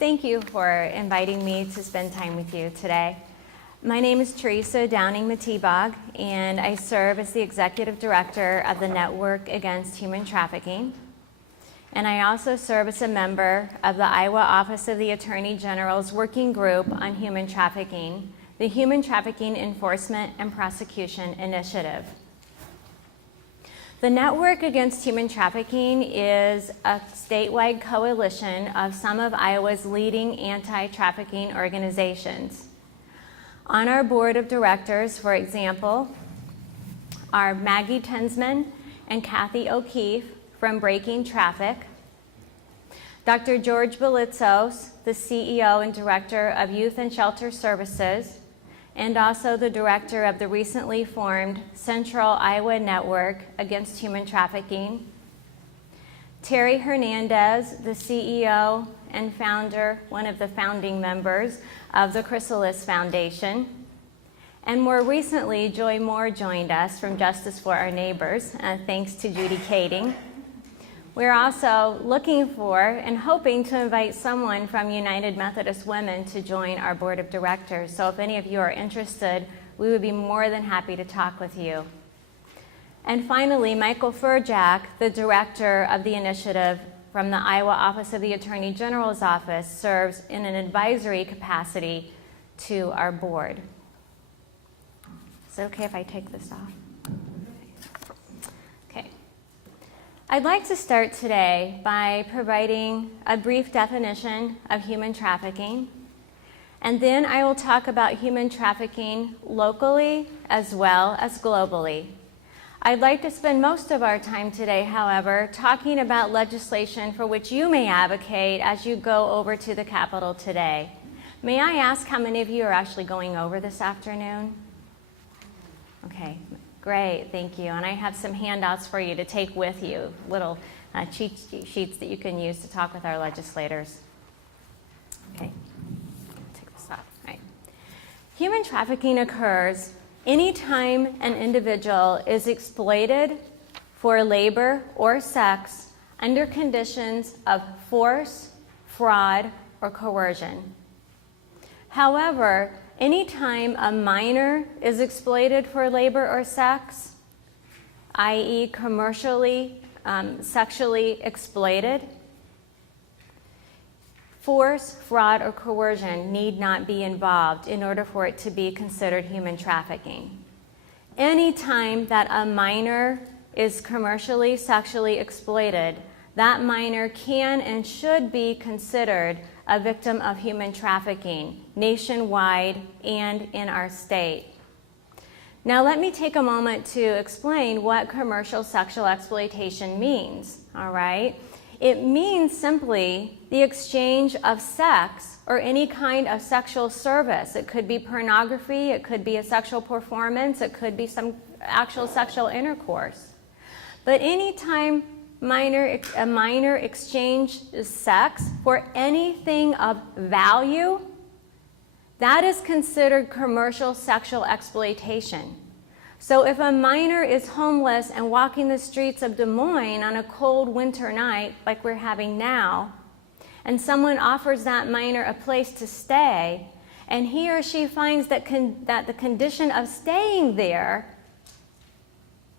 Thank you for inviting me to spend time with you today. My name is Teresa Downing-Matibag, and I serve as the Executive Director of the Network Against Human Trafficking. And I also serve as a member of the Iowa Office of the Attorney General's Working Group on Human Trafficking, the Human Trafficking Enforcement and Prosecution Initiative. The Network Against Human Trafficking is a statewide coalition of some of Iowa's leading anti-trafficking organizations. On our board of directors, for example, are Maggie Tensman and Kathy O'Keefe from Breaking Traffic, Dr. George Belitzos, the CEO and Director of Youth and Shelter Services, and also the director of the recently formed Central Iowa Network Against Human Trafficking. Terry Hernandez, the CEO and founder, one of the founding members of the Chrysalis Foundation. And more recently, Joy Moore joined us from Justice for Our Neighbors, thanks to Judy Kading. We're also looking for and hoping to invite someone from United Methodist Women to join our board of directors. So if any of you are interested, we would be more than happy to talk with you. And finally, Michael Furjak, the director of the initiative from the Iowa Office of the Attorney General's office, serves in an advisory capacity to our board. Is it okay if I take this off? I'd like to start today by providing a brief definition of human trafficking, and then I will talk about human trafficking locally as well as globally. I'd like to spend most of our time today, however, talking about legislation for which you may advocate as you go over to the Capitol today. May I ask how many of you are actually going over this afternoon? Okay. Great, thank you. And I have some handouts for you to take with you, little cheat sheets that you can use to talk with our legislators. Okay, take this off. All right. Human trafficking occurs anytime an individual is exploited for labor or sex under conditions of force, fraud, or coercion. However, anytime a minor is exploited for labor or sex, i.e. commercially, sexually exploited, force, fraud, or coercion need not be involved in order for it to be considered human trafficking. Anytime that a minor is commercially, sexually exploited, that minor can and should be considered a victim of human trafficking nationwide and in our state. Now let me take a moment to explain what commercial sexual exploitation means, all right? It means simply the exchange of sex or any kind of sexual service. It could be pornography, it could be a sexual performance, it could be some actual sexual intercourse. But anytime a minor exchanges sex for anything of value, that is considered commercial sexual exploitation. So if a minor is homeless and walking the streets of Des Moines on a cold winter night like we're having now, and someone offers that minor a place to stay, and he or she finds that the condition of staying there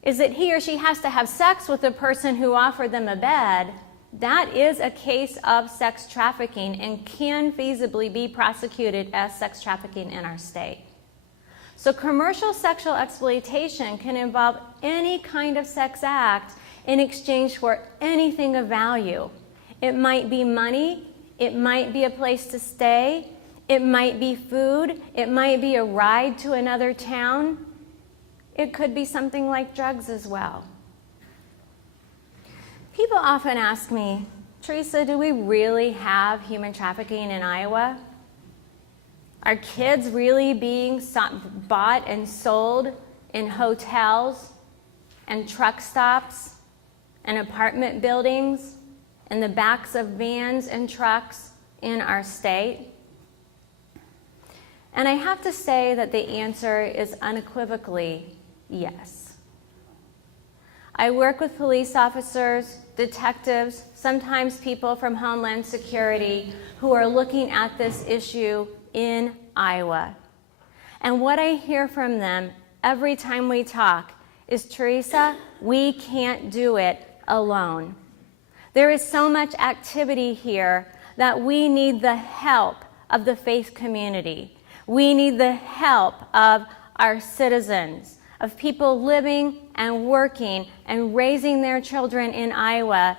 is that he or she has to have sex with the person who offered them a bed, that is a case of sex trafficking and can feasibly be prosecuted as sex trafficking in our state. So commercial sexual exploitation can involve any kind of sex act in exchange for anything of value. It might be money, it might be a place to stay, it might be food, it might be a ride to another town. It could be something like drugs as well. People often ask me, Teresa, do we really have human trafficking in Iowa? Are kids really being bought and sold in hotels and truck stops and apartment buildings and the backs of vans and trucks in our state? And I have to say that the answer is unequivocally yes. I work with police officers, detectives, sometimes people from Homeland Security who are looking at this issue in Iowa. And what I hear from them every time we talk is, Teresa, we can't do it alone. There is so much activity here that we need the help of the faith community. We need the help of our citizens, of people living and working and raising their children in Iowa,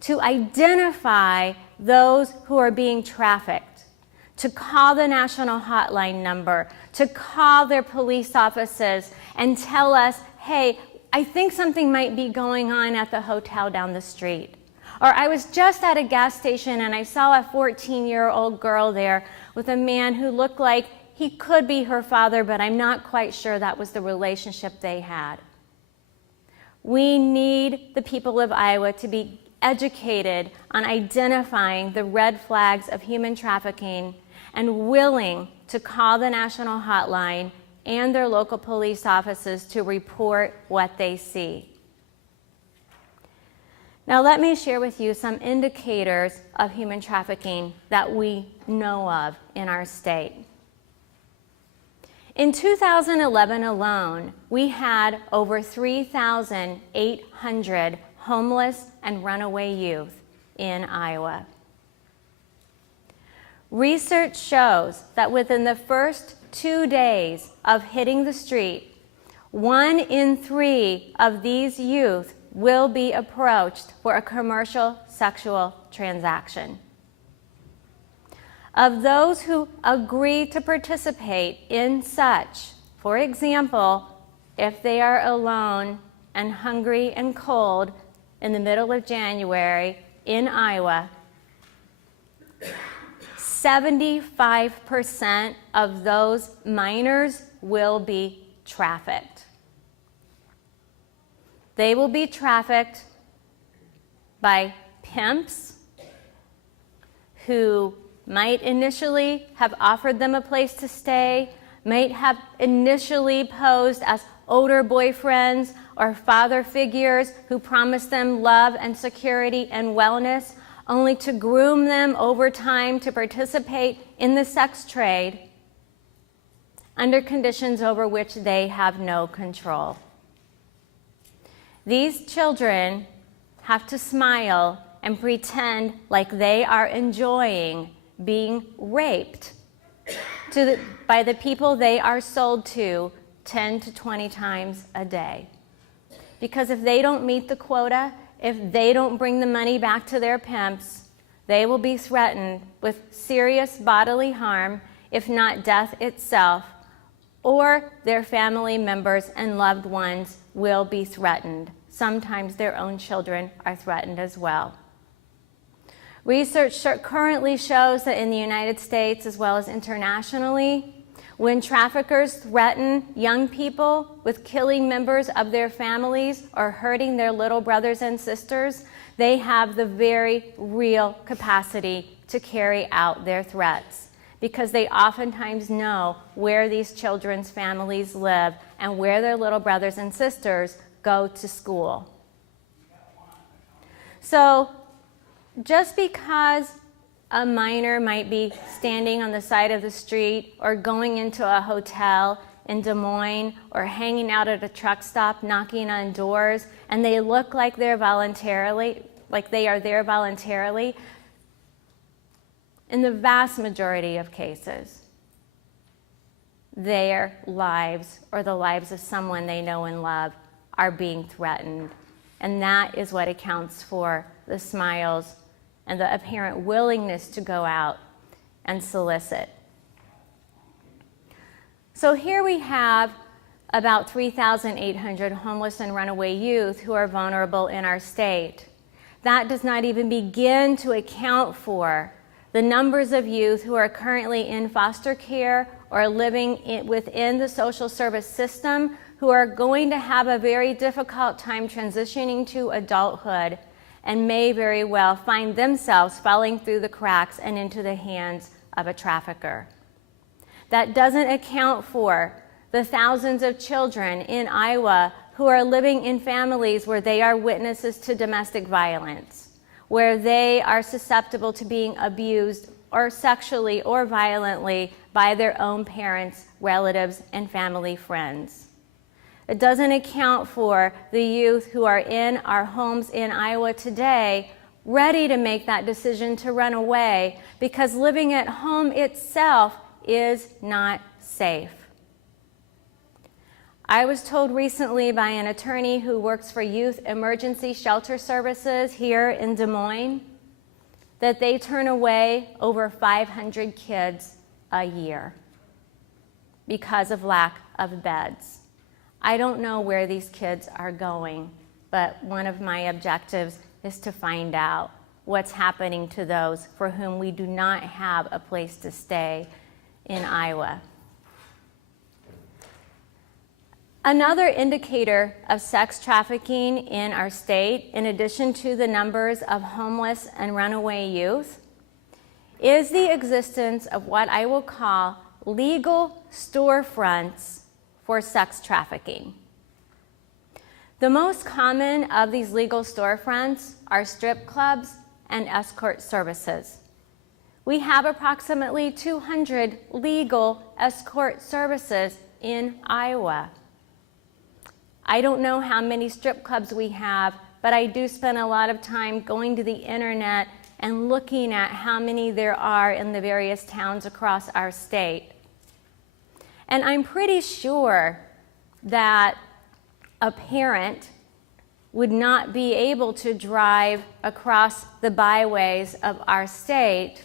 to identify those who are being trafficked, to call the national hotline number, to call their police offices and tell us, hey, I think something might be going on at the hotel down the street. Or I was just at a gas station and I saw a 14-year-old girl there with a man who looked like he could be her father, but I'm not quite sure that was the relationship they had. We need the people of Iowa to be educated on identifying the red flags of human trafficking and willing to call the national hotline and their local police offices to report what they see. Now let me share with you some indicators of human trafficking that we know of in our state. In 2011 alone, we had over 3,800 homeless and runaway youth in Iowa. Research shows that within the first 2 days of hitting the street, 1 in 3 of these youth will be approached for a commercial sexual transaction. Of those who agree to participate in such, for example, if they are alone and hungry and cold in the middle of January in Iowa, 75% of those minors will be trafficked. They will be trafficked by pimps who might initially have offered them a place to stay, might have initially posed as older boyfriends or father figures who promised them love and security and wellness, only to groom them over time to participate in the sex trade under conditions over which they have no control. These children have to smile and pretend like they are enjoying being raped by the people they are sold to 10 to 20 times a day. Because if they don't meet the quota, if they don't bring the money back to their pimps, they will be threatened with serious bodily harm, if not death itself, or their family members and loved ones will be threatened. Sometimes their own children are threatened as well. Research currently shows that in the United States as well as internationally, when traffickers threaten young people with killing members of their families or hurting their little brothers and sisters, they have the very real capacity to carry out their threats, because they oftentimes know where these children's families live and where their little brothers and sisters go to school. So just because a minor might be standing on the side of the street or going into a hotel in Des Moines or hanging out at a truck stop knocking on doors and they look like they are there voluntarily, in the vast majority of cases, their lives or the lives of someone they know and love are being threatened. And that is what accounts for the smiles and the apparent willingness to go out and solicit. So here we have about 3,800 homeless and runaway youth who are vulnerable in our state. That does not even begin to account for the numbers of youth who are currently in foster care or living within the social service system, who are going to have a very difficult time transitioning to adulthood and may very well find themselves falling through the cracks and into the hands of a trafficker. That doesn't account for the thousands of children in Iowa who are living in families where they are witnesses to domestic violence, where they are susceptible to being abused or sexually or violently by their own parents, relatives, and family friends. It doesn't account for the youth who are in our homes in Iowa today, ready to make that decision to run away because living at home itself is not safe. I was told recently by an attorney who works for Youth Emergency Shelter Services here in Des Moines that they turn away over 500 kids a year because of lack of beds. I don't know where these kids are going, but one of my objectives is to find out what's happening to those for whom we do not have a place to stay in Iowa. Another indicator of sex trafficking in our state, in addition to the numbers of homeless and runaway youth, is the existence of what I will call legal storefronts for sex trafficking. The most common of these legal storefronts are strip clubs and escort services. We have approximately 200 legal escort services in Iowa. I don't know how many strip clubs we have, but I do spend a lot of time going to the internet and looking at how many there are in the various towns across our state. And I'm pretty sure that a parent would not be able to drive across the byways of our state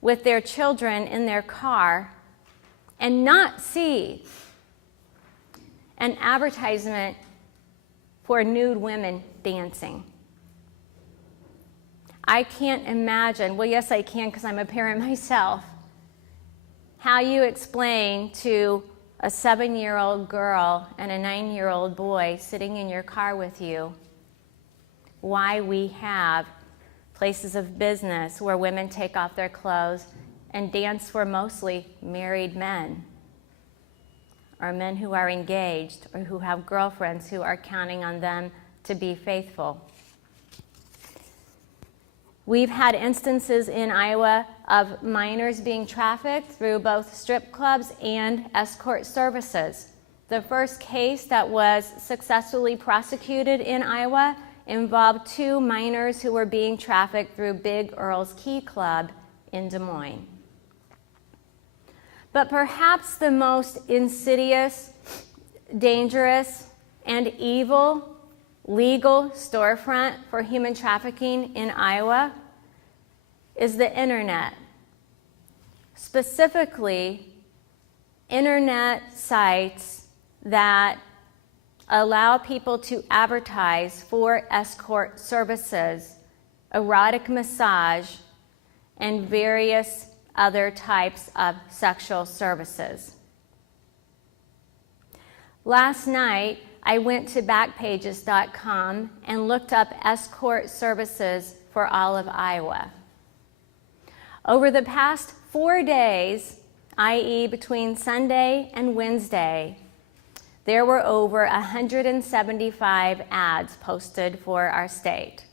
with their children in their car and not see an advertisement for nude women dancing. I can't imagine, well, yes, I can because I'm a parent myself, how you explain to a 7-year-old girl and a 9-year-old boy sitting in your car with you why we have places of business where women take off their clothes and dance for mostly married men, or men who are engaged, or who have girlfriends who are counting on them to be faithful. We've had instances in Iowa of minors being trafficked through both strip clubs and escort services. The first case that was successfully prosecuted in Iowa involved 2 minors who were being trafficked through Big Earl's Key Club in Des Moines. But perhaps the most insidious, dangerous, and evil legal storefront for human trafficking in Iowa is the internet. Specifically, internet sites that allow people to advertise for escort services, erotic massage, and various other types of sexual services. Last night, I went to backpages.com and looked up escort services for all of Iowa. Over the past 4 days, i.e. between Sunday and Wednesday, there were over 175 ads posted for our state.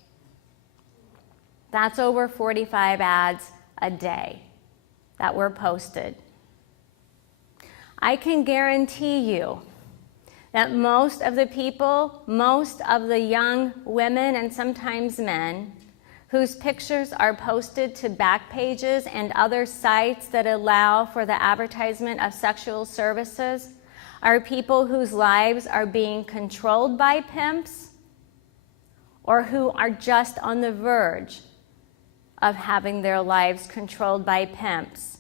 That's over 45 ads a day that were posted. I can guarantee you that most of the people, most of the young women and sometimes men whose pictures are posted to Backpages and other sites that allow for the advertisement of sexual services are people whose lives are being controlled by pimps or who are just on the verge of having their lives controlled by pimps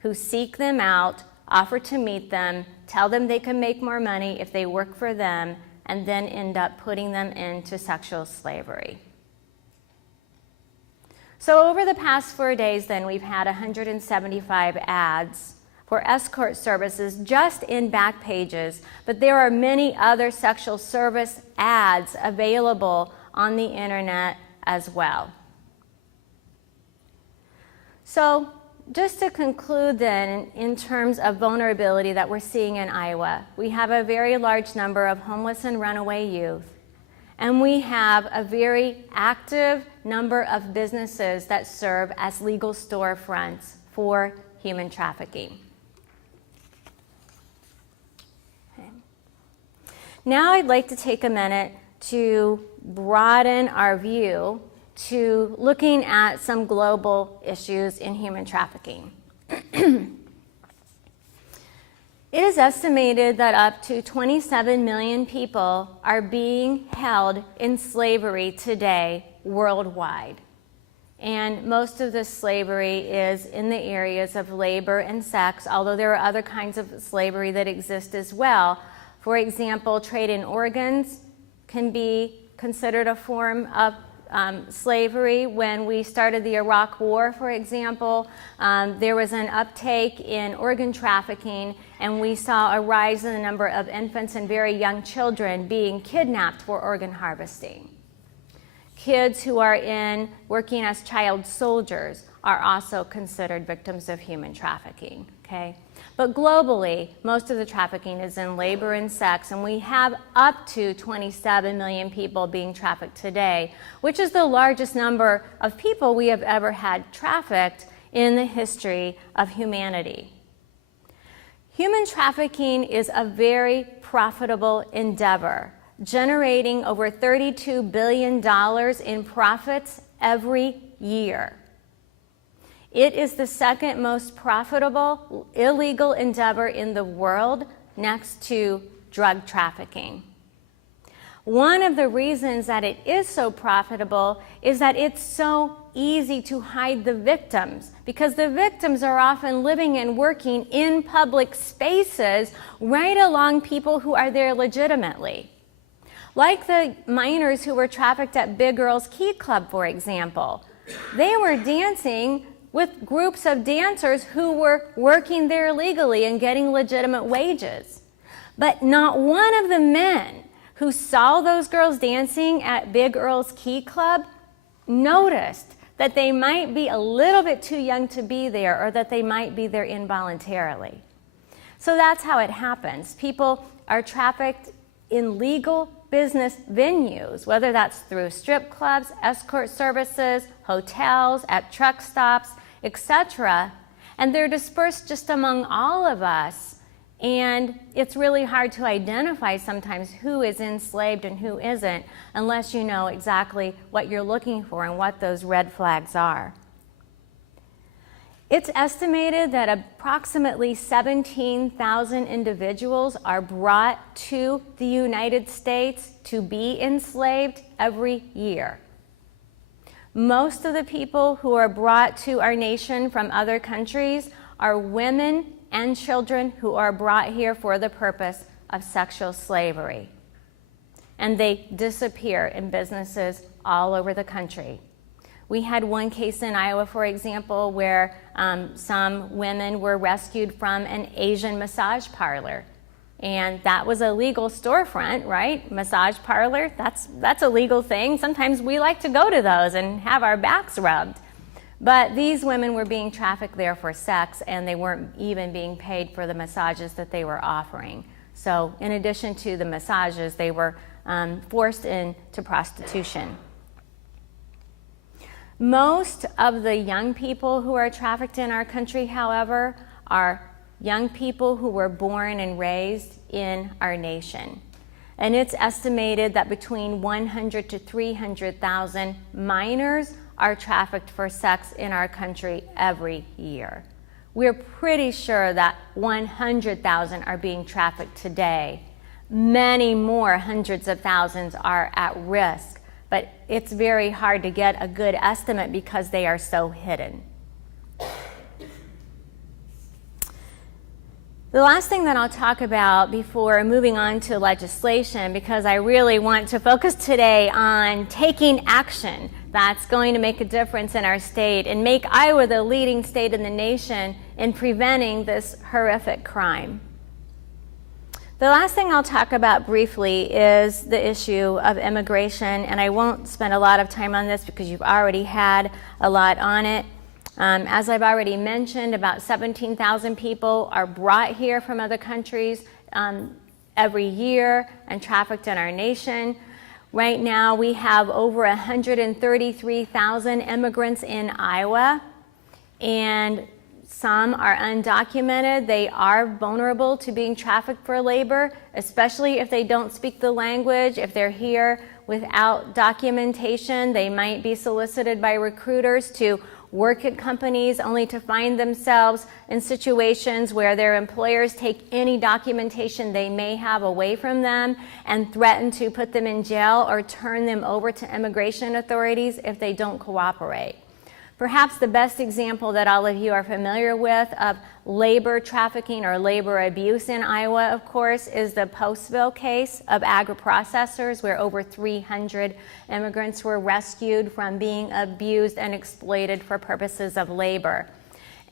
who seek them out, offer to meet them, tell them they can make more money if they work for them, and then end up putting them into sexual slavery. So over the past 4 days then, we've had 175 ads for escort services just in Backpages, but there are many other sexual service ads available on the internet as well. So just to conclude then, in terms of vulnerability that we're seeing in Iowa, we have a very large number of homeless and runaway youth, and we have a very active number of businesses that serve as legal storefronts for human trafficking. Okay. Now I'd like to take a minute to broaden our view to looking at some global issues in human trafficking. It is estimated that up to 27 million people are being held in slavery today worldwide. And most of this slavery is in the areas of labor and sex, although there are other kinds of slavery that exist as well. For example, trade in organs can be considered a form of slavery. When we started the Iraq War, for example, there was an uptake in organ trafficking, and we saw a rise in the number of infants and very young children being kidnapped for organ harvesting. Kids who are working as child soldiers are also considered victims of human trafficking, okay? But globally, most of the trafficking is in labor and sex, and we have up to 27 million people being trafficked today, which is the largest number of people we have ever had trafficked in the history of humanity. Human trafficking is a very profitable endeavor, generating over $32 billion in profits every year. It is the second most profitable illegal endeavor in the world, next to drug trafficking. One of the reasons that it is so profitable is that it's so easy to hide the victims, because the victims are often living and working in public spaces right along people who are there legitimately. Like the minors who were trafficked at Big Girls Key Club, for example. They were dancing with groups of dancers who were working there legally and getting legitimate wages. But not one of the men who saw those girls dancing at Big Earl's Key Club noticed that they might be a little bit too young to be there, or that they might be there involuntarily. So that's how it happens. People are trafficked in legal business venues, whether that's through strip clubs, escort services, hotels, at truck stops, etc. And they're dispersed just among all of us. And it's really hard to identify sometimes who is enslaved and who isn't, unless you know exactly what you're looking for and what those red flags are. It's estimated that approximately 17,000 individuals are brought to the United States to be enslaved every year. Most of the people who are brought to our nation from other countries are women and children who are brought here for the purpose of sexual slavery. And they disappear in businesses all over the country. We had one case in Iowa, for example, where some women were rescued from an Asian massage parlor. And that was a legal storefront, right? Massage parlor, that's a legal thing. Sometimes we like to go to those and have our backs rubbed. But these women were being trafficked there for sex, and they weren't even being paid for the massages that they were offering. So in addition to the massages, they were forced into prostitution. Most of the young people who are trafficked in our country, however, are young people who were born and raised in our nation. And it's estimated that between 100 to 300,000 minors are trafficked for sex in our country every year. We're pretty sure that 100,000 are being trafficked today. Many more hundreds of thousands are at risk, but it's very hard to get a good estimate because they are so hidden. The last thing that I'll talk about before moving on to legislation, because I really want to focus today on taking action that's going to make a difference in our state and make Iowa the leading state in the nation in preventing this horrific crime. The last thing I'll talk about briefly is the issue of immigration, and I won't spend a lot of time on this because you've already had a lot on it. As I've already mentioned, about 17,000 people are brought here from other countries every year and trafficked in our nation. Right now, we have over 133,000 immigrants in Iowa, and some are undocumented. They are vulnerable to being trafficked for labor, especially if they don't speak the language. If they're here without documentation, they might be solicited by recruiters to work at companies only to find themselves in situations where their employers take any documentation they may have away from them and threaten to put them in jail or turn them over to immigration authorities if they don't cooperate. Perhaps the best example that all of you are familiar with of labor trafficking or labor abuse in Iowa, of course, is the Postville case of agri-processors, where over 300 immigrants were rescued from being abused and exploited for purposes of labor.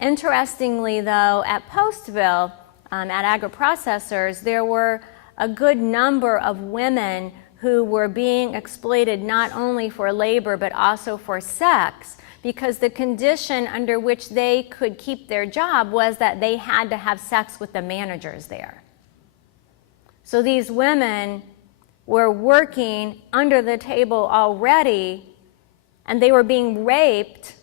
Interestingly, though, at Postville, at agri-processors, there were a good number of women who were being exploited not only for labor but also for sex, because the condition under which they could keep their job was that they had to have sex with the managers there. So these women were working under the table already, and they were being raped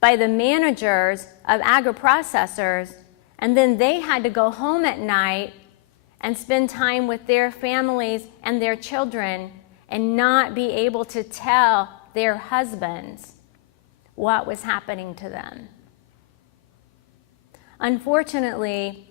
by the managers of agri-processors, and then they had to go home at night and spend time with their families and their children and not be able to tell their husbands what was happening to them. Unfortunately,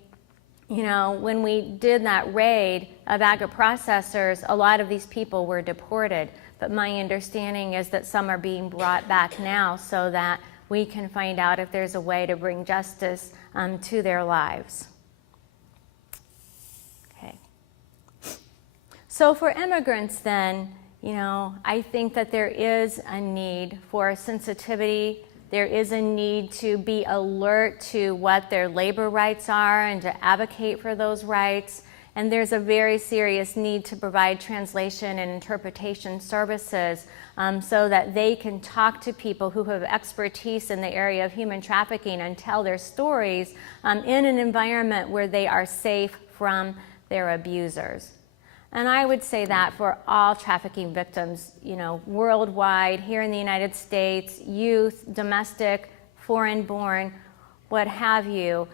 when we did that raid of agri-processors, a lot of these people were deported. But my understanding is that some are being brought back now so that we can find out if there's a way to bring justice to their lives. Okay. So for immigrants then, I think that there is a need for sensitivity. There is a need to be alert to what their labor rights are and to advocate for those rights. And there's a very serious need to provide translation and interpretation services so that they can talk to people who have expertise in the area of human trafficking and tell their stories in an environment where they are safe from their abusers. And I would say that for all trafficking victims, worldwide, here in the United States, youth, domestic, foreign-born, what have you,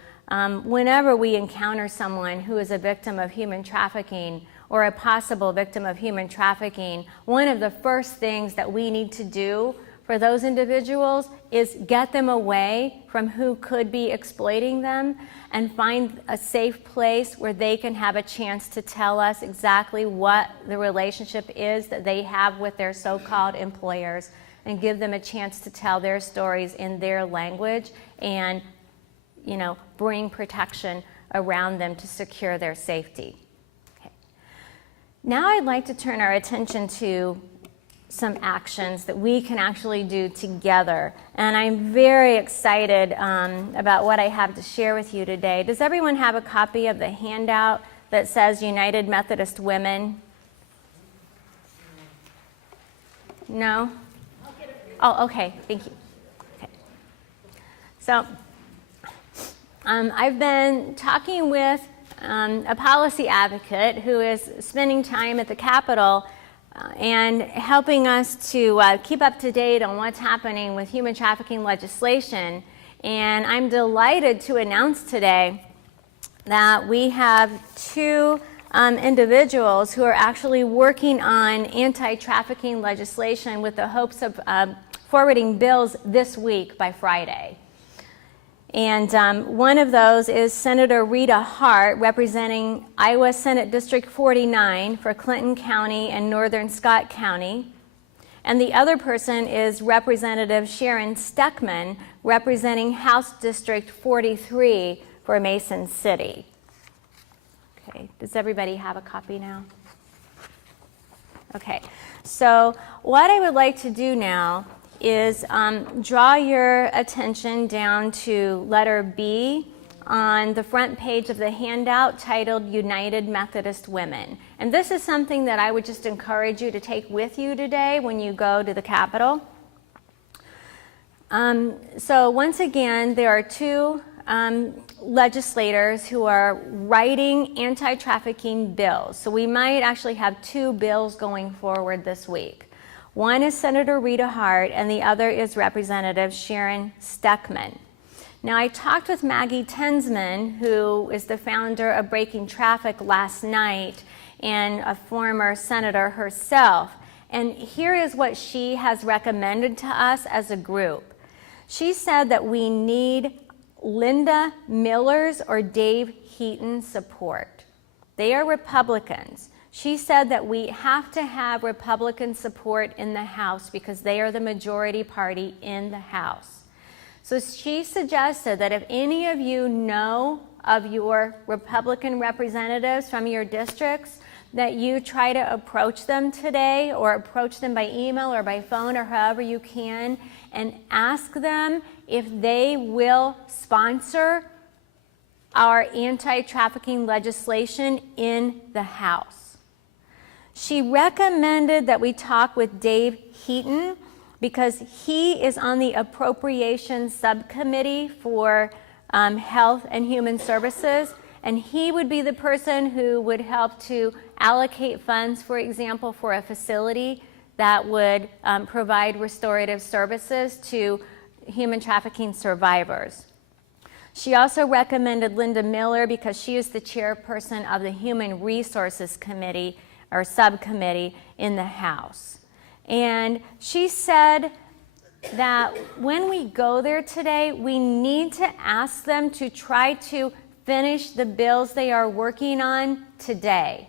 whenever we encounter someone who is a victim of human trafficking or a possible victim of human trafficking, one of the first things that we need to do for those individuals is get them away from who could be exploiting them and find a safe place where they can have a chance to tell us exactly what the relationship is that they have with their so-called employers, and give them a chance to tell their stories in their language and, bring protection around them to secure their safety. Okay. Now I'd like to turn our attention to some actions that we can actually do together. And I'm very excited about what I have to share with you today. Does everyone have a copy of the handout that says United Methodist Women? No? Oh, okay, thank you. Okay. So I've been talking with a policy advocate who is spending time at the Capitol and helping us to keep up to date on what's happening with human trafficking legislation. And I'm delighted to announce today that we have two individuals who are actually working on anti-trafficking legislation with the hopes of forwarding bills this week by Friday. And one of those is Senator Rita Hart, representing Iowa Senate District 49 for Clinton County and Northern Scott County. And the other person is Representative Sharon Steckman, representing House District 43 for Mason City. Okay, does everybody have a copy now? Okay, so what I would like to do now is draw your attention down to letter B on the front page of the handout titled United Methodist Women. And this is something that I would just encourage you to take with you today when you go to the Capitol. So once again, there are two legislators who are writing anti-trafficking bills. So we might actually have two bills going forward this week. One is Senator Rita Hart, and the other is Representative Sharon Steckman. Now, I talked with Maggie Tensman, who is the founder of Breaking Traffic, last night, and a former senator herself. And here is what she has recommended to us as a group. She said that we need Linda Miller's or Dave Heaton's support. They are Republicans. She said that we have to have Republican support in the House because they are the majority party in the House. So she suggested that if any of you know of your Republican representatives from your districts, that you try to approach them today, or approach them by email or by phone or however you can, and ask them if they will sponsor our anti-trafficking legislation in the House. She recommended that we talk with Dave Heaton because he is on the Appropriations Subcommittee for Health and Human Services, and he would be the person who would help to allocate funds, for example, for a facility that would provide restorative services to human trafficking survivors. She also recommended Linda Miller because she is the chairperson of the Human Resources Committee or Subcommittee in the House. And she said that when we go there today, we need to ask them to try to finish the bills they are working on today.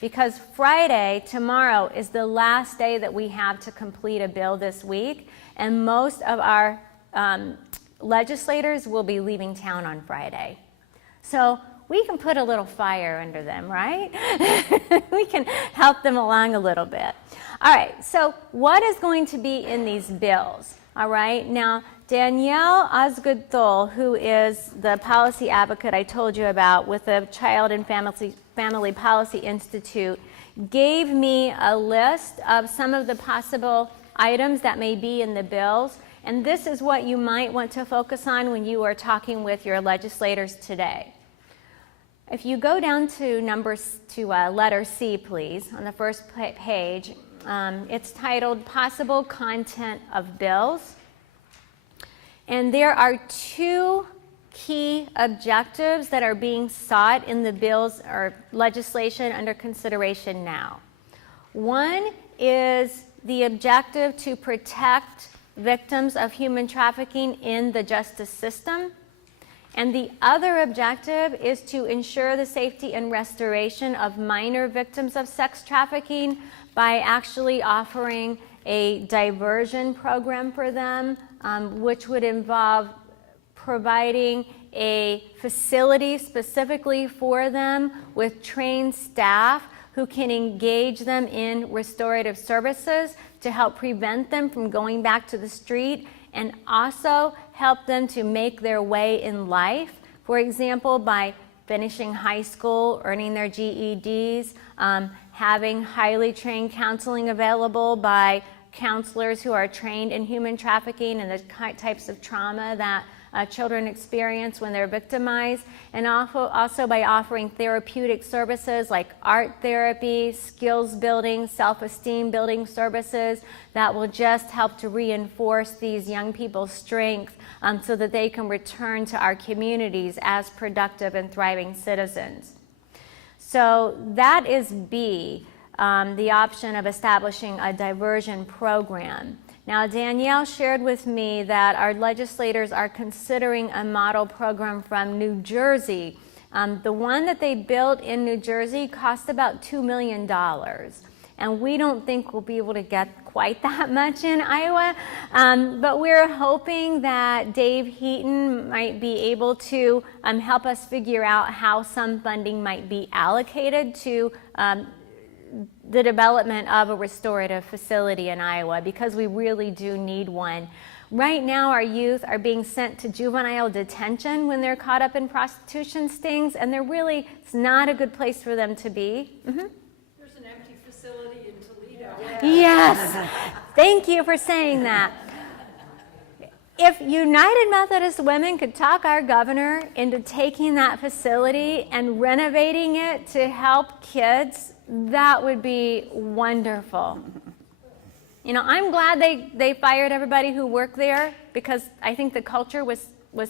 Because Friday, tomorrow, is the last day that we have to complete a bill this week, and most of our legislators will be leaving town on Friday. So we can put a little fire under them, right? We can help them along a little bit. All right, so what is going to be in these bills? All right, now Danielle Osgood-Thole, who is the policy advocate I told you about with the Child and Family Policy Institute, gave me a list of some of the possible items that may be in the bills, and this is what you might want to focus on when you are talking with your legislators today. If you go down to letter C, please, on the first page, it's titled Possible Content of Bills. And there are two key objectives that are being sought in the bills or legislation under consideration now. One is the objective to protect victims of human trafficking in the justice system. And the other objective is to ensure the safety and restoration of minor victims of sex trafficking by actually offering a diversion program for them, which would involve providing a facility specifically for them with trained staff who can engage them in restorative services to help prevent them from going back to the street, and also help them to make their way in life, for example, by finishing high school, earning their GEDs, having highly trained counseling available by counselors who are trained in human trafficking and the types of trauma that children experience when they're victimized, and also by offering therapeutic services like art therapy, skills building, self-esteem building services that will just help to reinforce these young people's strength so that they can return to our communities as productive and thriving citizens. So that is B, the option of establishing a diversion program. Now, Danielle shared with me that our legislators are considering a model program from New Jersey. The one that they built in New Jersey cost about $2 million. And we don't think we'll be able to get quite that much in Iowa. But we're hoping that Dave Heaton might be able to help us figure out how some funding might be allocated to the development of a restorative facility in Iowa, because we really do need one. Right now, our youth are being sent to juvenile detention when they're caught up in prostitution stings, and it's not a good place for them to be. Mm-hmm. There's an empty facility in Toledo. Yes, thank you for saying that. If United Methodist Women could talk our governor into taking that facility and renovating it to help kids, that would be wonderful. You know, I'm glad they fired everybody who worked there, because I think the culture was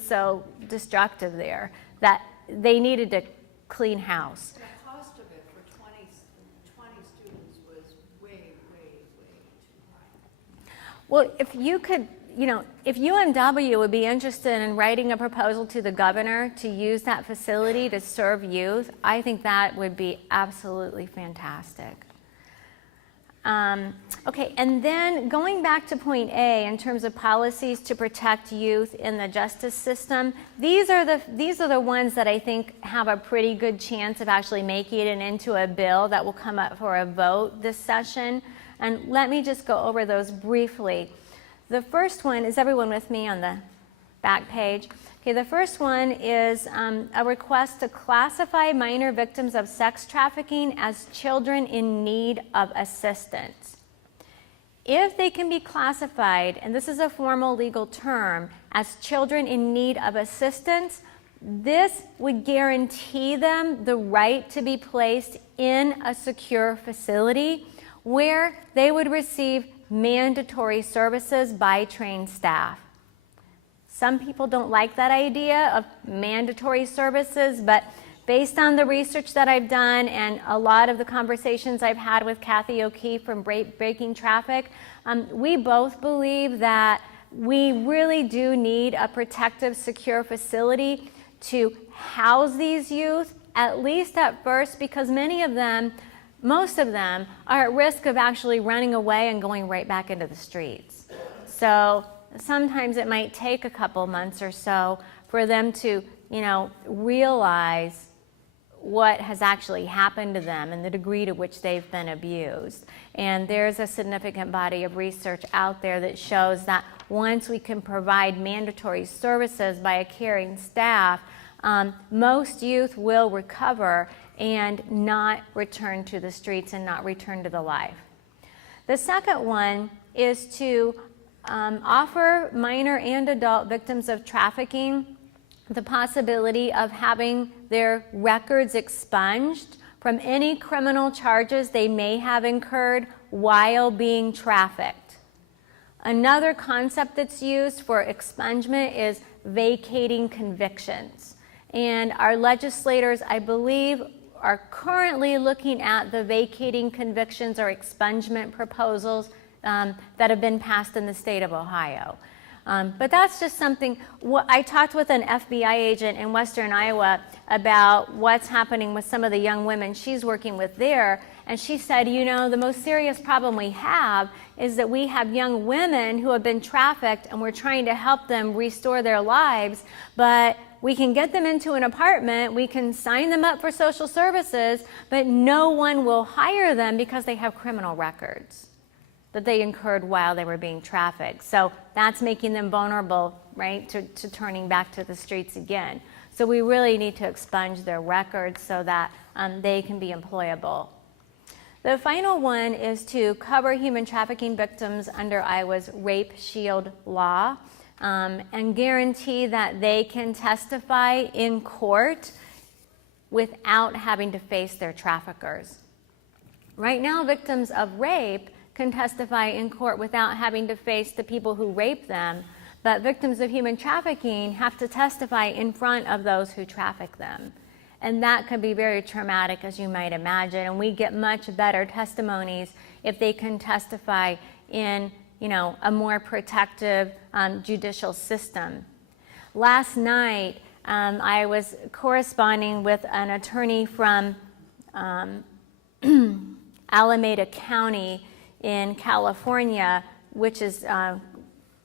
so destructive there that they needed to clean house. The cost of it for 20 students was way too high. Well, if you could, you know, if UMW would be interested in writing a proposal to the governor to use that facility to serve youth, I think that would be absolutely fantastic. Okay, and then going back to point A in terms of policies to protect youth in the justice system, these are the ones that I think have a pretty good chance of actually making it into a bill that will come up for a vote this session. And let me just go over those briefly. The first one, is everyone with me on the back page? Okay, the first one is a request to classify minor victims of sex trafficking as children in need of assistance. If they can be classified, and this is a formal legal term, as children in need of assistance, this would guarantee them the right to be placed in a secure facility where they would receive mandatory services by trained staff. Some people don't like that idea of mandatory services, but based on the research that I've done and a lot of the conversations I've had with Kathy O'Keefe from Breaking Traffic, we both believe that we really do need a protective, secure facility to house these youth, at least at first, because most of them are at risk of actually running away and going right back into the streets. So sometimes it might take a couple months or so for them to, you know, realize what has actually happened to them and the degree to which they've been abused. And there's a significant body of research out there that shows that once we can provide mandatory services by a caring staff, most youth will recover and not return to the streets and not return to the life. The second one is to offer minor and adult victims of trafficking the possibility of having their records expunged from any criminal charges they may have incurred while being trafficked. Another concept that's used for expungement is vacating convictions. And our legislators, I believe, are currently looking at the vacating convictions or expungement proposals that have been passed in the state of Ohio. But that's just something. I talked with an FBI agent in Western Iowa about what's happening with some of the young women she's working with there, and she said, you know, the most serious problem we have is that we have young women who have been trafficked and we're trying to help them restore their lives, but we can get them into an apartment, we can sign them up for social services, but no one will hire them because they have criminal records that they incurred while they were being trafficked. So that's making them vulnerable, right, to turning back to the streets again. So we really need to expunge their records so that they can be employable. The final one is to cover human trafficking victims under Iowa's Rape Shield law and guarantee that they can testify in court without having to face their traffickers. Right now, victims of rape can testify in court without having to face the people who rape them, but victims of human trafficking have to testify in front of those who traffic them. And that can be very traumatic, as you might imagine, and we get much better testimonies if they can testify in, you know, a more protective judicial system. Last night, I was corresponding with an attorney from Alameda County in California, which is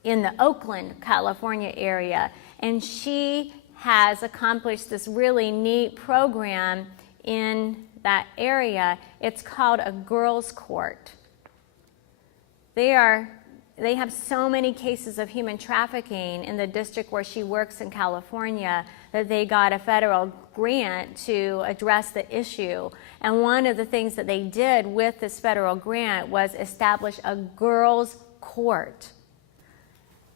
in the Oakland, California area, and she has accomplished this really neat program in that area. It's called a girls' court. They have so many cases of human trafficking in the district where she works in California that they got a federal grant to address the issue. And one of the things that they did with this federal grant was establish a girls' court.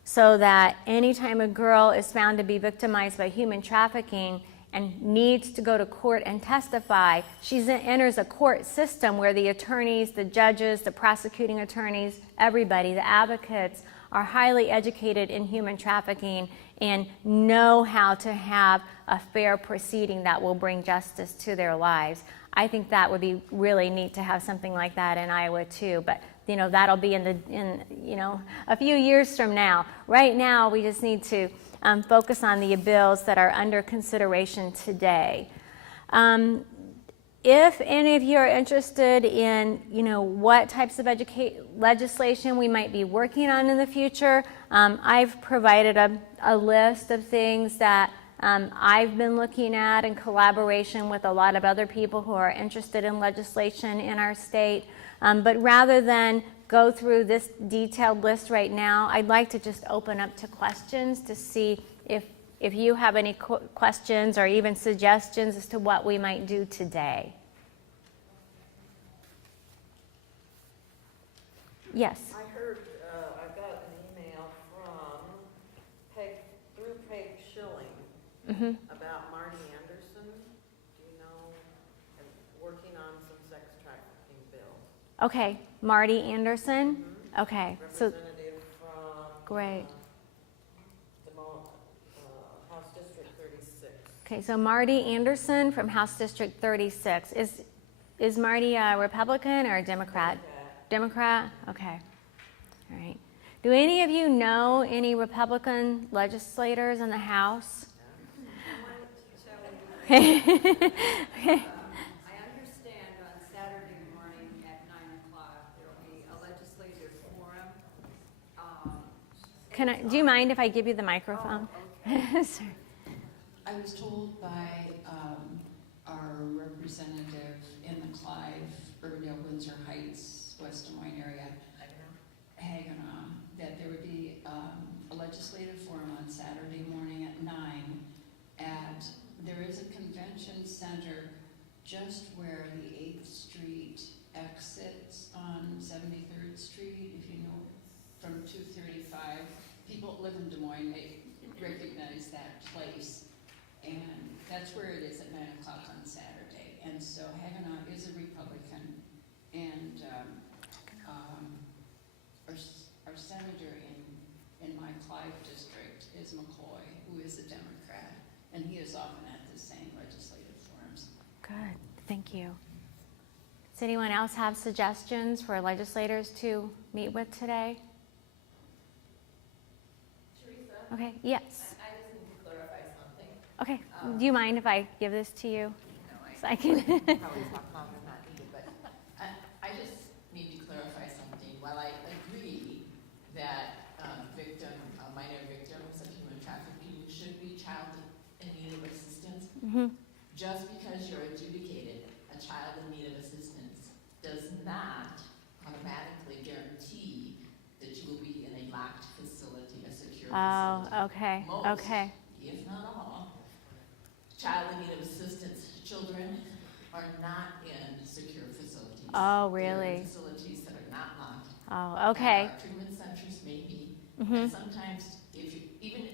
so that anytime a girl is found to be victimized by human trafficking and needs to go to court and testify, she enters a court system where the attorneys, the judges, the prosecuting attorneys, everybody, the advocates, are highly educated in human trafficking and know how to have a fair proceeding that will bring justice to their lives. I think that would be really neat to have something like that in Iowa too, but that'll be in a few years from now. Right now, we just need to focus on the bills that are under consideration today. If any of you are interested in, what types of legislation we might be working on in the future, I've provided a list of things that I've been looking at in collaboration with a lot of other people who are interested in legislation in our state. But rather than go through this detailed list right now, I'd like to just open up to questions to see if you have any questions or even suggestions as to what we might do today. Yes. I heard, I got an email from Peg Schilling about Marty Anderson. Do you know, working on some sex trafficking bills. Okay, Marty Anderson. Okay, so Representative from great. House District 36. Okay, so Marty Anderson from House District 36. Is Marty a Republican or a Democrat? Democrat? Okay. All right. Do any of you know any Republican legislators in the House? I understand on Saturday morning at 9 o'clock, there'll be a legislative forum. Do you mind if I give you the microphone? Sorry. I was told by our representative in the Clive, Urbandale, Windsor Heights, West Des Moines area, Haganah, that there would be a legislative forum on Saturday morning at 9 there is a convention center just where the 8th Street exits on 73rd Street, if you know, from 235. People live in Des Moines, they recognize that place. And that's where it is at 9 o'clock on Saturday. And so Haganah is a Republican, and our senator in my Clive district is McCoy, who is a Democrat, and he is often at the same legislative forums. Good, thank you. Does anyone else have suggestions for legislators to meet with today? Teresa? Okay, yes. I just need to clarify something. Okay, do you mind if I give this to you? No, So I can. probably talk longer than not needed, but I just need to clarify something. While I agree that minor victims of human trafficking should be child in need of assistance, just because you're adjudicated a child in need of assistance does not automatically guarantee that you will be in a locked facility, a secure facility. Oh, okay, Most, okay. if not all, child in need of assistance children are not in secure facilities. Oh, They're really? in facilities that are not locked. Oh, okay. Treatment centers may be, Mm-hmm. and sometimes even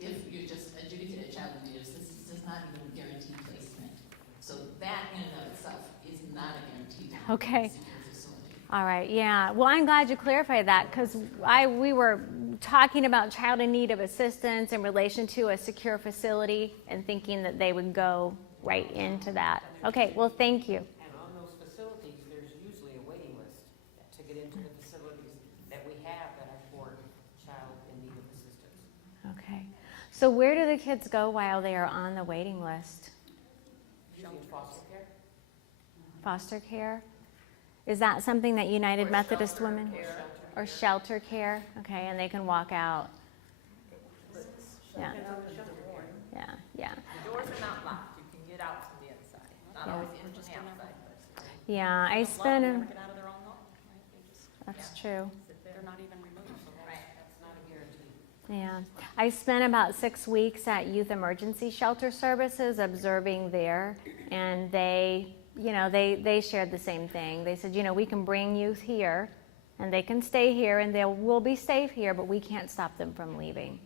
if you're just adjudicated a child in need of assistance, does not even guarantee placement. So that in and of itself is not a guarantee to Okay. a secure facility. All right, yeah. Well, I'm glad you clarified that because we were talking about child in need of assistance in relation to a secure facility and thinking that they would go right into that. Okay, well, thank you. And on those facilities, there's usually a waiting list to get into the facilities that we have that are for child in need of assistance. Okay. So where do the kids go while they are on the waiting list? Usually in foster care. Foster care? Is that something that United Methodist Women? Or shelter care? Okay, and they can walk out. Yeah. Yeah, yeah. The doors are not locked. You can get out from the inside. Not Yeah. always in from the outside, but Yeah, I spent Never get out of their own home, right? They just that's true. sit there, not even removed. right. That's not a guarantee. Yeah, I spent about 6 weeks at Youth Emergency Shelter Services observing there, and they shared the same thing. They said, we can bring youth here, And they can stay here and they will be safe here, but we can't stop them from leaving.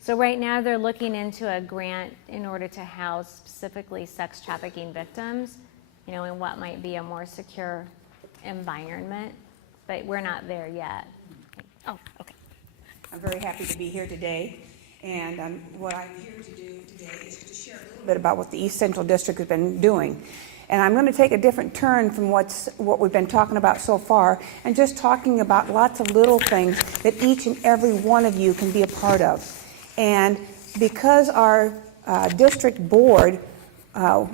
So right now they're looking into a grant in order to house specifically sex trafficking victims, you know, in what might be a more secure environment, but we're not there yet. Oh, okay. I'm very happy to be here today, and what I'm here to do today is to share a little bit about what the East Central District has been doing. And I'm going to take a different turn from what we've been talking about so far, and just talking about lots of little things that each and every one of you can be a part of. And because our district board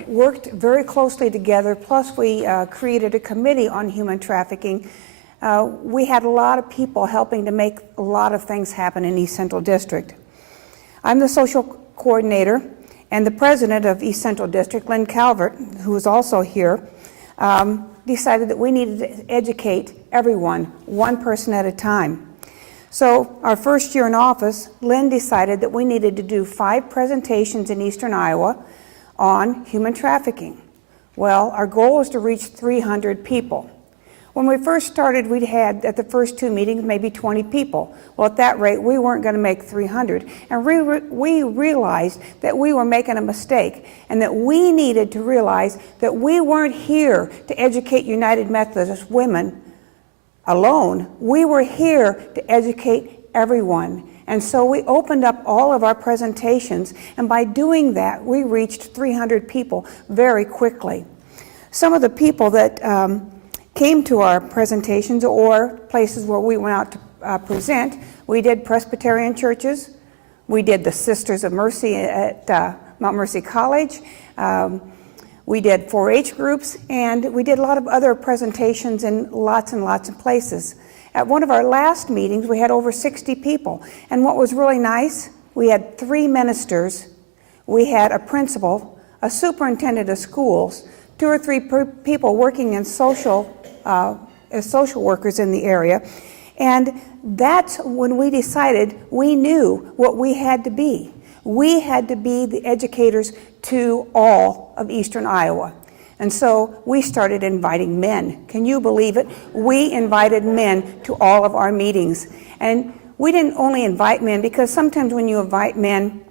worked very closely together, plus we created a committee on human trafficking, we had a lot of people helping to make a lot of things happen in East Central District. I'm the social coordinator, and the president of East Central District, Lynn Calvert, who is also here, decided that we needed to educate everyone, one person at a time. So our first year in office, Lynn decided that we needed to do 5 presentations in Eastern Iowa on human trafficking. Well, our goal is to reach 300 people. When we first started, we had, at the first 2 meetings, maybe 20 people. Well, at that rate, we weren't going to make 300. And we realized that we were making a mistake, and that we needed to realize that we weren't here to educate United Methodist women alone. We were here to educate everyone. And so we opened up all of our presentations, and by doing that, we reached 300 people very quickly. Some of the people that came to our presentations or places where we went out to present, we did Presbyterian churches, we did the Sisters of Mercy at Mount Mercy College, we did 4-H groups, and we did a lot of other presentations in lots and lots of places. At one of our last meetings, we had over 60 people, and what was really nice, we had 3 ministers, we had a principal, a superintendent of schools, 2 or 3 people working in as social workers in the area. And that's when we decided we knew what we had to be. We had to be the educators to all of Eastern Iowa. And so we started inviting men. Can you believe it? We invited men to all of our meetings. And we didn't only invite men, because sometimes when you invite men,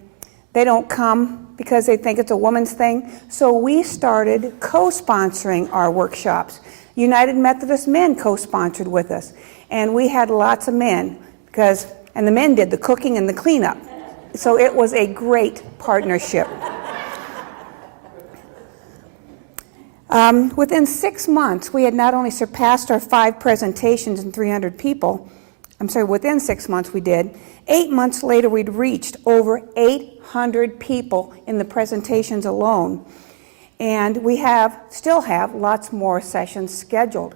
they don't come because they think it's a woman's thing. So we started co-sponsoring our workshops. United Methodist Men co-sponsored with us. And we had lots of men, and the men did the cooking and the cleanup. So it was a great partnership. Within 6 months, we had not only surpassed our 5 presentations and 300 people, within 6 months we did. 8 months later, we'd reached over 800 people in the presentations alone. And we still have lots more sessions scheduled.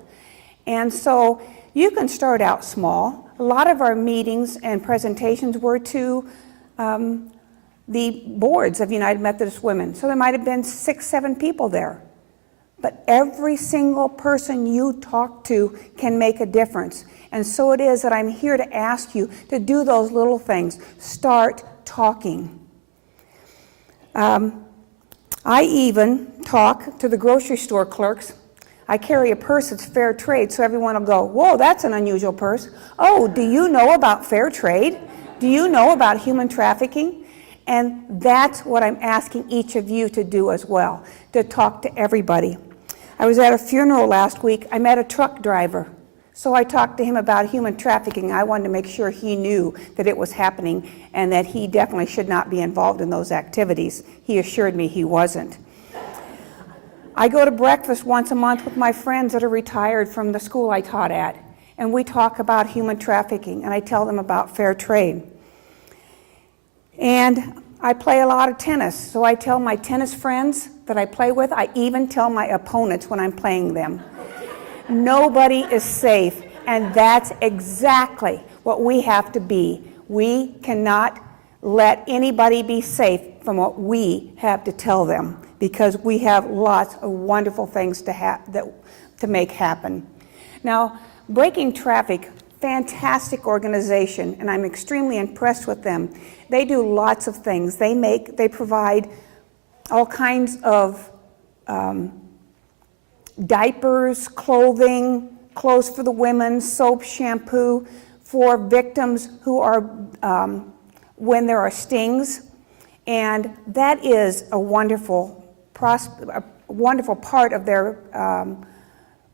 And so you can start out small. A lot of our meetings and presentations were to the boards of United Methodist Women. So there might have been 6, 7 people there. But every single person you talk to can make a difference. And so it is that I'm here to ask you to do those little things. Start talking. I even talk to the grocery store clerks. I carry a purse that's fair trade, so everyone will go, whoa, that's an unusual purse. Oh, do you know about fair trade? Do you know about human trafficking? And that's what I'm asking each of you to do as well, to talk to everybody. I was at a funeral last week. I met a truck driver. So I talked to him about human trafficking. I wanted to make sure he knew that it was happening and that he definitely should not be involved in those activities. He assured me he wasn't. I go to breakfast once a month with my friends that are retired from the school I taught at, and we talk about human trafficking, and I tell them about fair trade. And I play a lot of tennis, so I tell my tennis friends that I play with, I even tell my opponents when I'm playing them. Nobody is safe, and that's exactly what we have to be. We cannot let anybody be safe from what we have to tell them, because we have lots of wonderful things to make happen. Now, Breaking Traffic, fantastic organization, and I'm extremely impressed with them. They do lots of things. They provide all kinds of diapers, clothing, clothes for the women, soap, shampoo for victims who are, when there are stings. And that is a wonderful part of their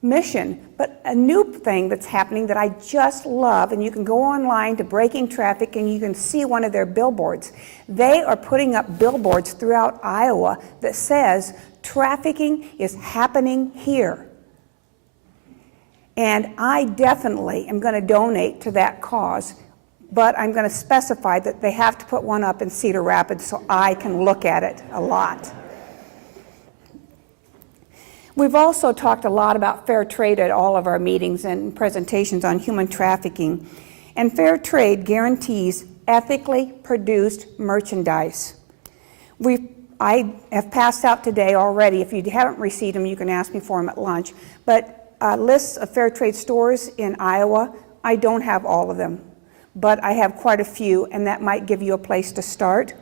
mission. But a new thing that's happening that I just love, and you can go online to Breaking Traffic and you can see one of their billboards. They are putting up billboards throughout Iowa that says, trafficking is happening here. And I definitely am going to donate to that cause, but I'm going to specify that they have to put one up in Cedar Rapids so I can look at it a lot. We've also talked a lot about fair trade at all of our meetings and presentations on human trafficking. And fair trade guarantees ethically produced merchandise. I have passed out today already. If you haven't received them, you can ask me for them at lunch. But lists of fair trade stores in Iowa, I don't have all of them, but I have quite a few, and that might give you a place to start.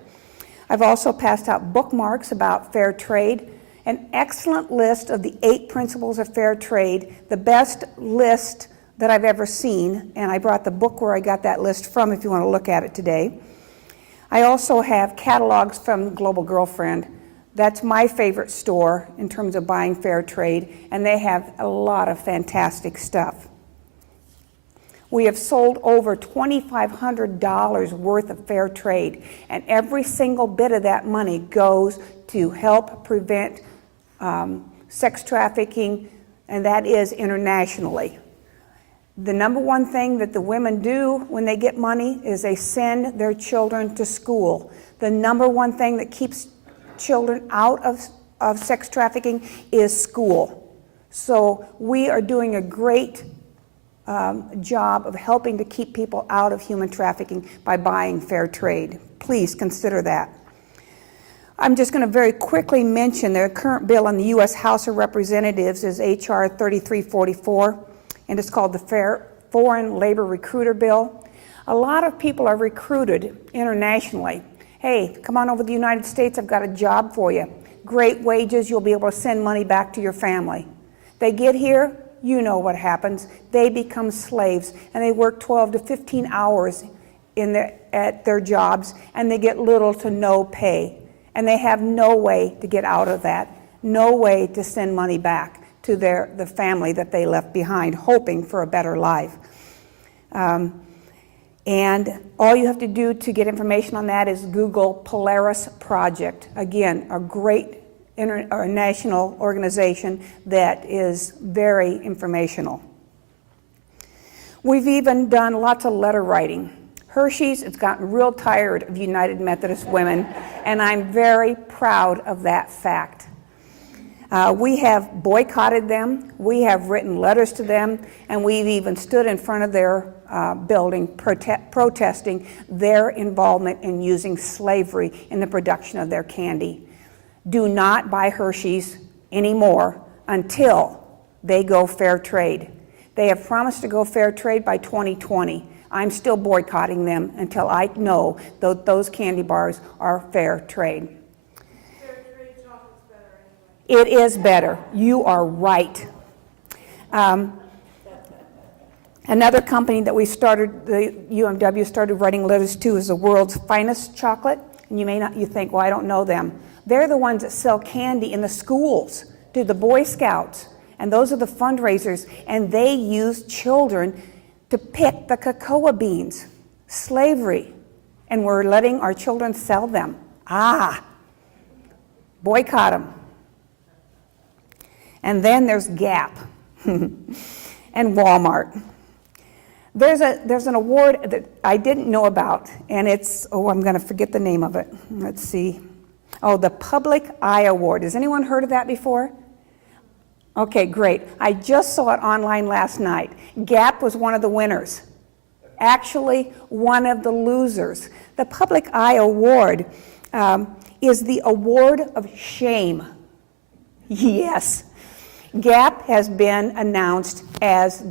I've also passed out bookmarks about fair trade, an excellent list of the 8 principles of fair trade, the best list that I've ever seen, and I brought the book where I got that list from if you want to look at it today. I also have catalogs from Global Girlfriend. That's my favorite store in terms of buying fair trade, and they have a lot of fantastic stuff. We have sold over $2,500 worth of fair trade, and every single bit of that money goes to help prevent sex trafficking, and that is internationally. The number one thing that the women do when they get money is they send their children to school. The number one thing that keeps children out of sex trafficking is school. So we are doing a great job of helping to keep people out of human trafficking by buying fair trade. Please consider that. I'm just going to very quickly mention the current bill in the U.S. House of Representatives is H.R. 3344, and it's called the Foreign Labor Recruiter Bill. A lot of people are recruited internationally. Hey, come on over to the United States, I've got a job for you. Great wages, you'll be able to send money back to your family. They get here, you know what happens. They become slaves, and they work 12 to 15 hours at their jobs, and they get little to no pay. And they have no way to get out of that, no way to send money back to the family that they left behind, hoping for a better life. And all you have to do to get information on that is Google Polaris Project. Again, a great international organization that is very informational. We've even done lots of letter writing. Hershey's has gotten real tired of United Methodist women, and I'm very proud of that fact. We have boycotted them, we have written letters to them, and we've even stood in front of their building protesting their involvement in using slavery in the production of their candy. Do not buy Hershey's anymore until they go fair trade. They have promised to go fair trade by 2020. I'm still boycotting them until I know that those candy bars are fair trade. Fair trade chocolate's better anyway. It is better. You are right. Another company that we started, the UMW started writing letters to, is the world's finest chocolate. And you think, well, I don't know them. They're the ones that sell candy in the schools to the Boy Scouts. And those are the fundraisers. And they use children to pick the cocoa beans. Slavery. And we're letting our children sell them. Boycott them. And then there's Gap and Walmart. There's an award that I didn't know about, and it's, I'm going to forget the name of it. Let's see. The Public Eye Award. Has anyone heard of that before? Okay, great. I just saw it online last night. Gap was one of the winners. Actually, one of the losers. The Public Eye Award is the award of shame. Yes. Gap has been announced as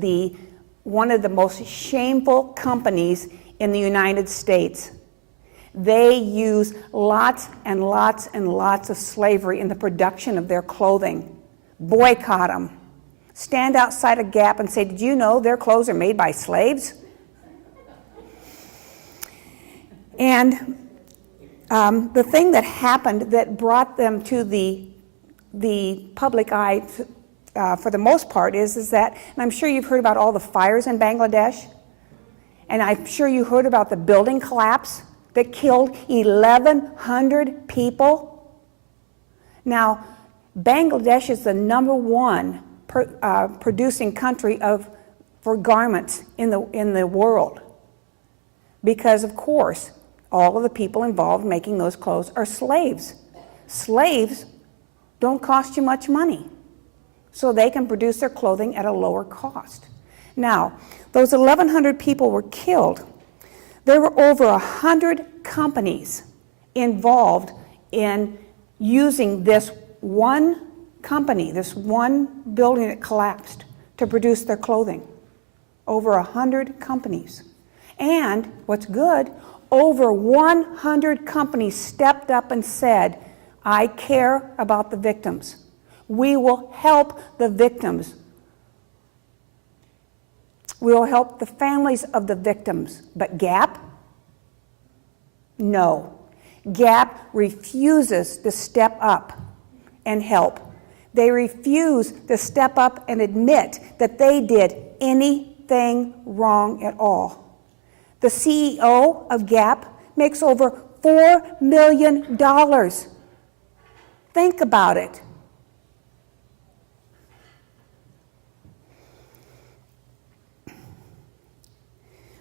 one of the most shameful companies in the United States. They use lots and lots and lots of slavery in the production of their clothing. Boycott them. stand outside a Gap and say, did you know their clothes are made by slaves? And the thing that happened that brought them to the public eye for the most part is that, and I'm sure you've heard about all the fires in Bangladesh, and I'm sure you heard about the building collapse that killed 1,100 people. Now, Bangladesh is the #1 producing country for garments in the world, because of course all of the people involved making those clothes are slaves. Slaves don't cost you much money, so they can produce their clothing at a lower cost. Now, those 1,100 people were killed. There were over 100 companies involved in using this one company, this one building that collapsed, to produce their clothing. Over 100 companies. And what's good, over 100 companies stepped up and said, I care about the victims. We will help the victims. We will help the families of the victims. But Gap? No. Gap refuses to step up and help. They refuse to step up and admit that they did anything wrong at all. The CEO of Gap makes over $4 million. Think about it.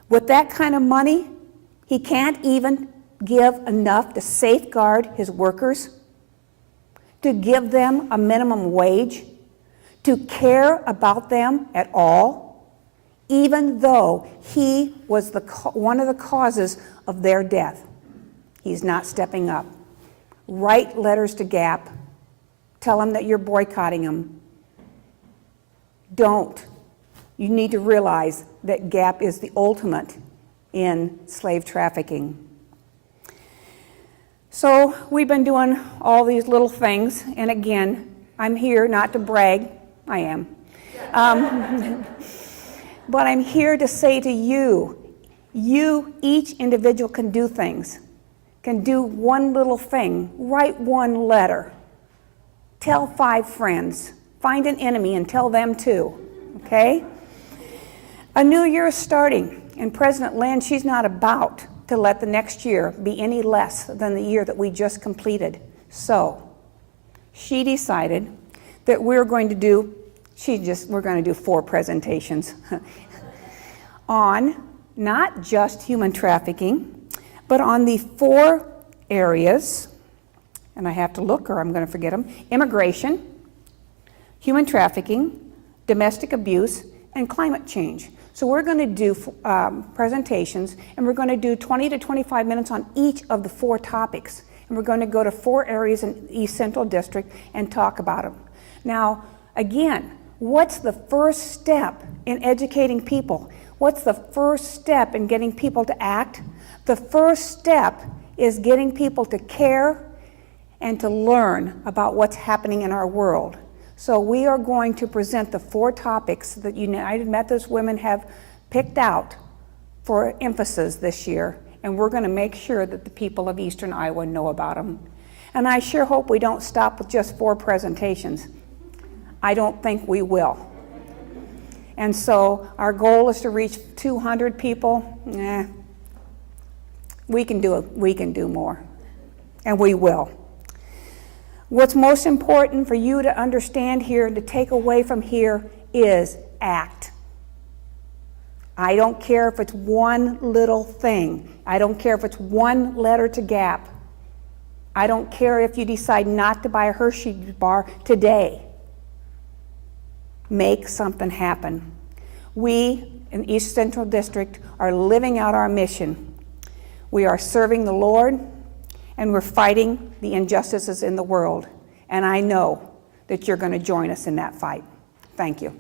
With that kind of money, he can't even give enough to safeguard his workers, to give them a minimum wage, to care about them at all, even though he was one of the causes of their death. He's not stepping up. Write letters to Gap. Tell them that you're boycotting them. Don't. You need to realize that Gap is the ultimate in slave trafficking. So we've been doing all these little things, and again, I'm here not to brag. I am. But I'm here to say to you, each individual can do things, can do one little thing, write one letter, tell 5 friends, find an enemy and tell them too, okay? A new year is starting, and President Lynn, she's not about to let the next year be any less than the year that we just completed. So she decided that we're going to do 4 presentations on not just human trafficking, but on the 4 areas, and I have to look or I'm going to forget them: immigration, human trafficking, domestic abuse, and climate change. So we're going to do presentations, and we're going to do 20 to 25 minutes on each of the 4 topics. And we're going to go to 4 areas in East Central District and talk about them. Now, again, what's the first step in educating people? What's the first step in getting people to act? The first step is getting people to care and to learn about what's happening in our world. So we are going to present the 4 topics that United Methodist Women have picked out for emphasis this year, and we're going to make sure that the people of Eastern Iowa know about them. And I sure hope we don't stop with just 4 presentations. I don't think we will. And so our goal is to reach 200 people. We can do more, and we will. What's most important for you to understand here and to take away from here is act. I don't care if it's one little thing. I don't care if it's 1 letter to Gap. I don't care if you decide not to buy a Hershey bar today. Make something happen. We in East Central District are living out our mission. We are serving the Lord, and we're fighting the injustices in the world. And I know that you're going to join us in that fight. Thank you.